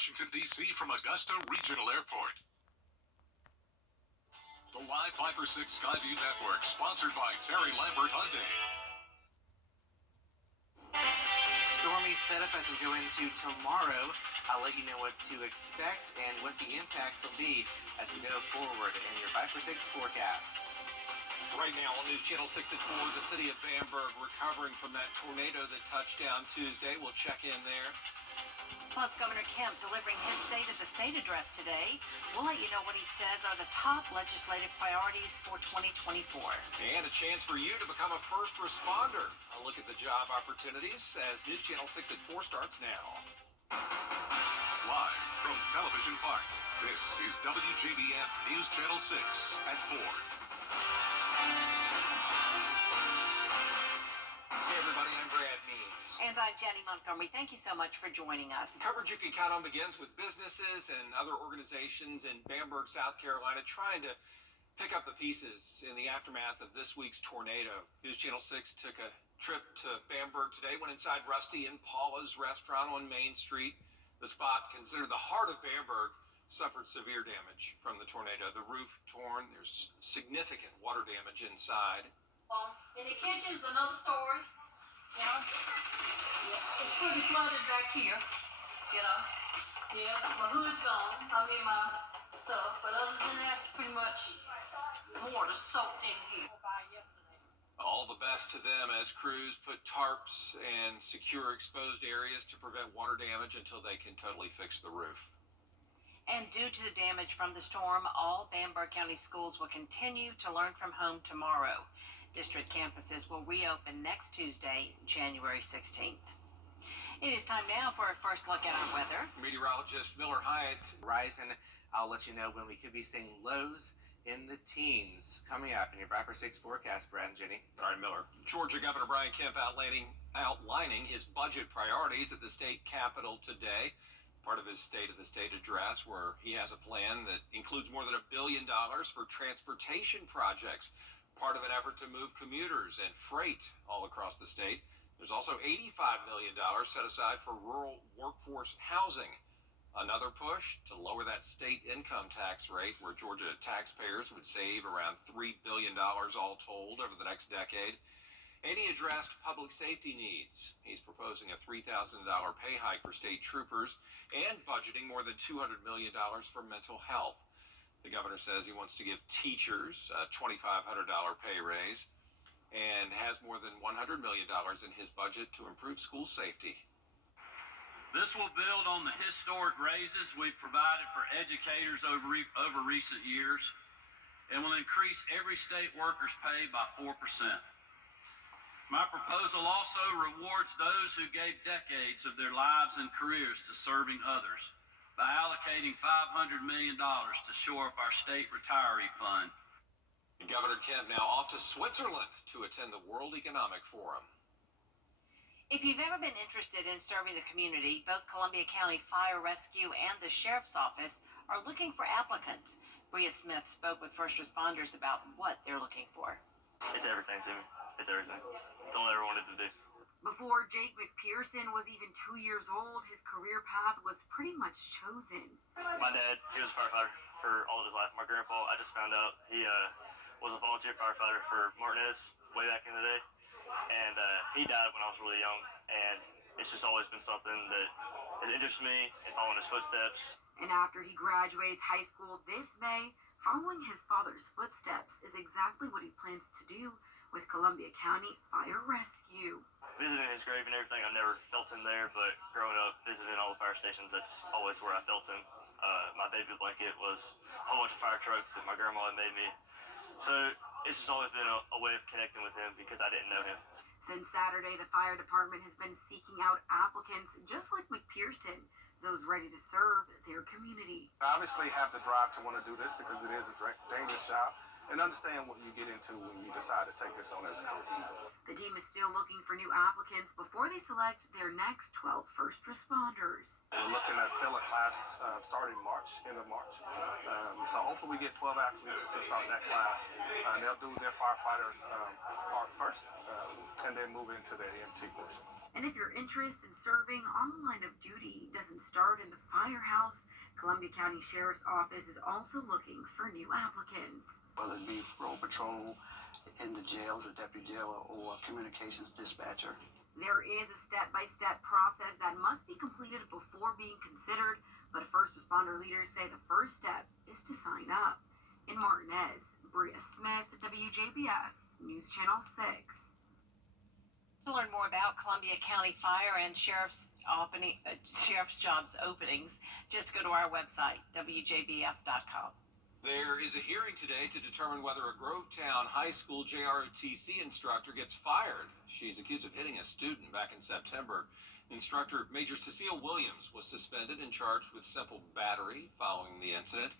Washington, D.C. from Augusta Regional Airport. The Live 5 for 6 Skyview Network, sponsored by Terry Lambert Hyundai. Stormy setup as we go into tomorrow. I'll let you know what to expect and what the impacts will be as we go forward in your 5 for 6 forecast. Right now on News Channel 6 at 4, the city of Bamberg recovering from that tornado that touched down Tuesday. We'll check in there. Plus, Governor Kemp delivering his State of the State address today. We'll let you know what he says are the top legislative priorities for 2024. And a chance for you to become a first responder. A look at the job opportunities as News Channel 6 at 4 starts now. Live from Television Park, this is WJBF News Channel 6 at 4. Hey everybody, I'm Brad Means. And I'm Jenny Montgomery. Thank you so much for joining us. Coverage you can count on begins with businesses and other organizations in Bamberg, South Carolina, trying to pick up the pieces in the aftermath of this week's tornado. News Channel 6 took a trip to Bamberg today, went inside Rusty and Paula's restaurant on Main Street. The spot, considered the heart of Bamberg, suffered severe damage from the tornado. The roof torn, there's significant water damage inside. In the kitchen's another story. It's pretty flooded back here. My hood's gone. My stuff. But other than that, it's pretty much water soaked in here. All the best to them as crews put tarps and secure exposed areas to prevent water damage until they can totally fix the roof. And due to the damage from the storm, all Bamberg County schools will continue to learn from home tomorrow. District campuses will reopen next Tuesday, January 16th. It is time now for a first look at our weather. Meteorologist Miller Hyatt. Horizon, I'll let you know when we could be seeing lows in the teens coming up in your 5 for 6 forecast, Brad and Jenny. All right, Miller. Georgia Governor Brian Kemp outlining his budget priorities at the state capitol today. Part of his State of the State address, where he has a plan that includes more than $1 billion for transportation projects, part of an effort to move commuters and freight all across the state. There's also $85 million set aside for rural workforce housing. Another push to lower that state income tax rate, where Georgia taxpayers would save around $3 billion all told over the next decade. And he addressed public safety needs. He's proposing a $3,000 pay hike for state troopers and budgeting more than $200 million for mental health. The governor says he wants to give teachers a $2,500 pay raise and has more than $100 million in his budget to improve school safety. This will build on the historic raises we've provided for educators over recent years and will increase every state worker's pay by 4%. My proposal also rewards those who gave decades of their lives and careers to serving others by allocating $500 million to shore up our state retiree fund. And Governor Kemp now off to Switzerland to attend the World Economic Forum. If you've ever been interested in serving the community, both Columbia County Fire Rescue and the Sheriff's Office are looking for applicants. Bria Smith spoke with first responders about what they're looking for. It's everything to me. It's everything. It's all I ever wanted to do. Before Jake McPherson was even 2 years old, his career path was pretty much chosen. My dad, he was a firefighter for all of his life. My grandpa, I just found out he was a volunteer firefighter for Martinez way back in the day. And he died when I was really young. And it's just always been something that has interested me in following his footsteps. And after he graduates high school this May, following his father's footsteps is exactly what he plans to do with Columbia County Fire Rescue. Visiting his grave and everything, I never felt him there, but growing up, visiting all the fire stations, that's always where I felt him. My baby blanket was a whole bunch of fire trucks that my grandma had made me. So it's just always been a way of connecting with him because I didn't know him. Since Saturday, the fire department has been seeking out applicants just like McPherson, those ready to serve their community. I obviously have the drive to want to do this because it is a dangerous job, and understand what you get into when you decide to take this on as a career. The team is still looking for new applicants before they select their next 12 first responders. We're looking at fill a class starting March, end of March. So hopefully we get 12 applicants to start that class. They'll do their firefighters part first, and then move into the EMT portion. And if your interest in serving on the line of duty doesn't start in the firehouse, House. Columbia County Sheriff's Office is also looking for new applicants. Whether it be road patrol in the jails, a deputy jailer, or communications dispatcher. There is a step-by-step process that must be completed before being considered, but first responder leaders say the first step is to sign up. In Martinez, Bria Smith, WJBF, News Channel 6. To learn more about Columbia County Fire and Sheriff's Jobs openings, just go to our website, WJBF.com. There is a hearing today to determine whether a Grovetown High School JROTC instructor gets fired. She's accused of hitting a student back in September. Instructor Major Cecile Williams was suspended and charged with simple battery following the incident.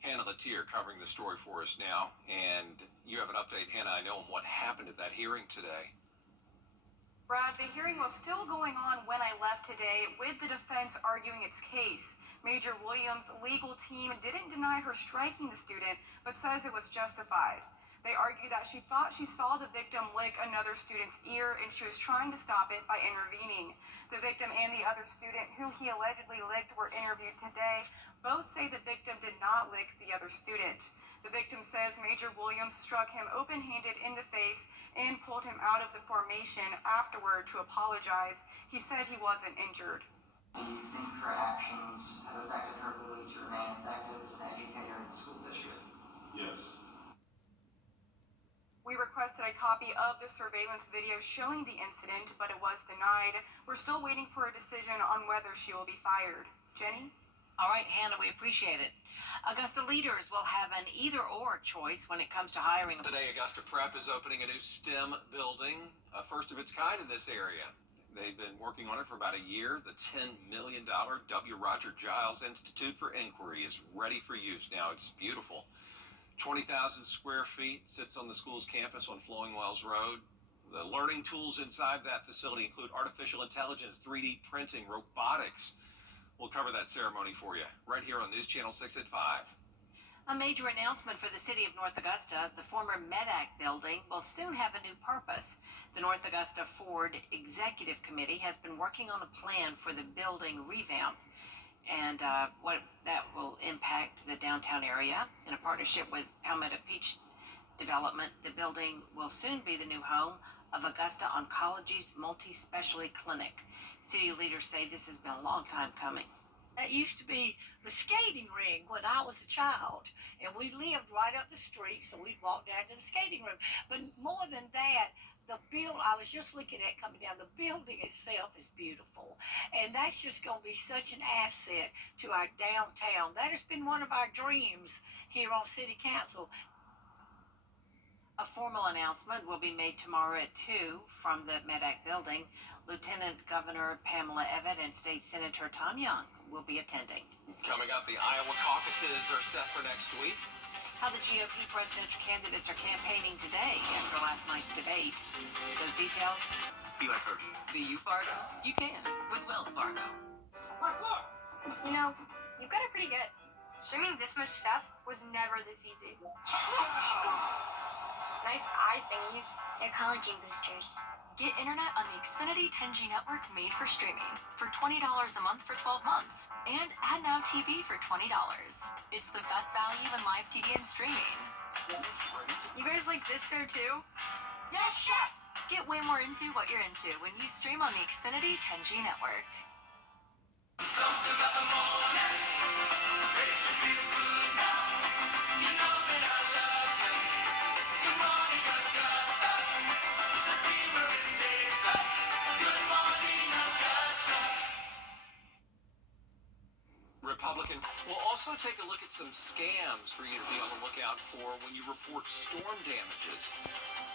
Hannah Latier covering the story for us now. And you have an update, Hannah, I know, on what happened at that hearing today. Brad, the hearing was still going on when I left today, with the defense arguing its case. Major Williams' legal team didn't deny her striking the student, but says it was justified. They argue that she thought she saw the victim lick another student's ear and she was trying to stop it by intervening. The victim and the other student who he allegedly licked were interviewed today. Both say the victim did not lick the other student. The victim says Major Williams struck him open-handed in the face and pulled him out of the formation afterward to apologize. He said he wasn't injured. Do you think her actions have affected her ability to remain effective as an educator in the school district? Yes. We requested a copy of the surveillance video showing the incident, but it was denied. We're still waiting for a decision on whether she will be fired. Jenny? All right, Hannah, we appreciate it. Augusta leaders will have an either-or choice when it comes to hiring. Today, Augusta Prep is opening a new STEM building, a first of its kind in this area. They've been working on it for about a year. The $10 million W. Roger Giles Institute for Inquiry is ready for use now. It's beautiful. 20,000 square feet, sits on the school's campus on Flowing Wells Road. The learning tools inside that facility include artificial intelligence, 3D printing, robotics. We'll cover that ceremony for you right here on News Channel 6 at 5. A major announcement for the city of North Augusta. The former MEDAC building will soon have a new purpose. The North Augusta Ford Executive Committee has been working on a plan for the building revamp and what that will impact the downtown area. In a partnership with Palmetto Beach Development, the building will soon be the new home of Augusta Oncology's multi-specialty clinic. City leaders say this has been a long time coming. That used to be the skating ring when I was a child, and we lived right up the street, so we'd walk down to the skating room. But more than that, I was just looking at coming down, the building itself is beautiful, and that's just going to be such an asset to our downtown. That has been one of our dreams here on City Council. A formal announcement will be made tomorrow at 2 from the MEDAC building. Lieutenant Governor Pamela Evett and State Senator Tom Young will be attending. Coming up, the Iowa caucuses are set for next week. How the GOP presidential candidates are campaigning today after last night's debate. Those details. Be like her. Do you Fargo? You can with Wells Fargo. You know, you've got it pretty good. Streaming this much stuff was never this easy. Nice eye thingies. They're collagen boosters. Get internet on the Xfinity 10G network made for streaming for $20 a month for 12 months. And Add Now TV for $20. It's the best value in live TV and streaming. You guys like this show too? Yes, chef! Get way more into what you're into when you stream on the Xfinity 10G network. Something about the morning. They should be good now. You know that I love you. Good morning, Augusta. The team will taste us. Good morning, Augusta. Republican will also take a look at some scams for you to be on the lookout for when you report storm damages.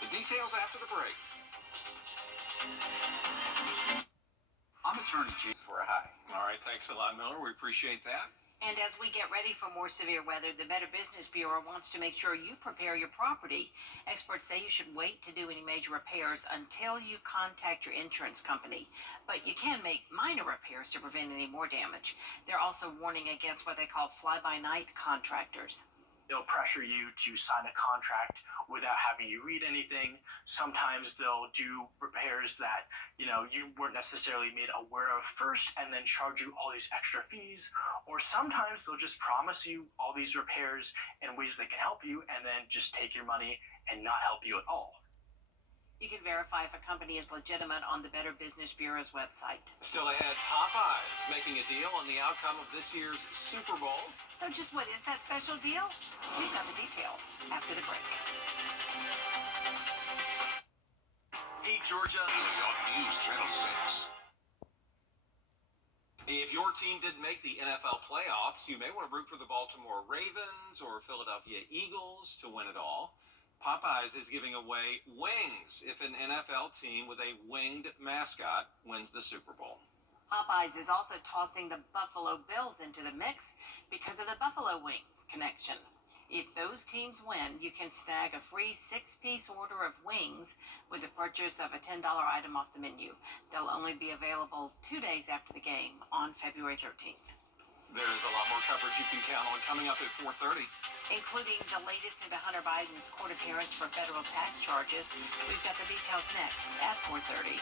The details after the break. I'm Attorney James for a high. All right, thanks a lot, Miller. We appreciate that. And as we get ready for more severe weather, the Better Business Bureau wants to make sure you prepare your property. Experts say you should wait to do any major repairs until you contact your insurance company. But you can make minor repairs to prevent any more damage. They're also warning against what they call fly-by-night contractors. They'll pressure you to sign a contract without having you read anything. Sometimes they'll do repairs that, you weren't necessarily made aware of first and then charge you all these extra fees. Or sometimes they'll just promise you all these repairs in ways that can help you and then just take your money and not help you at all. You can verify if a company is legitimate on the Better Business Bureau's website. Still ahead, Popeyes making a deal on the outcome of this year's Super Bowl. So just what is that special deal? We've got the details after the break. Hey, Georgia. New York News Channel 6. If your team didn't make the NFL playoffs, you may want to root for the Baltimore Ravens or Philadelphia Eagles to win it all. Popeyes is giving away wings if an NFL team with a winged mascot wins the Super Bowl. Popeyes is also tossing the Buffalo Bills into the mix because of the Buffalo Wings connection. If those teams win, you can snag a free 6-piece order of wings with the purchase of a $10 item off the menu. They'll only be available 2 days after the game on February 13th. There is a lot more coverage you can count on coming up at 4:30. Including the latest into Hunter Biden's court appearance for federal tax charges. We've got the details next at 4:30.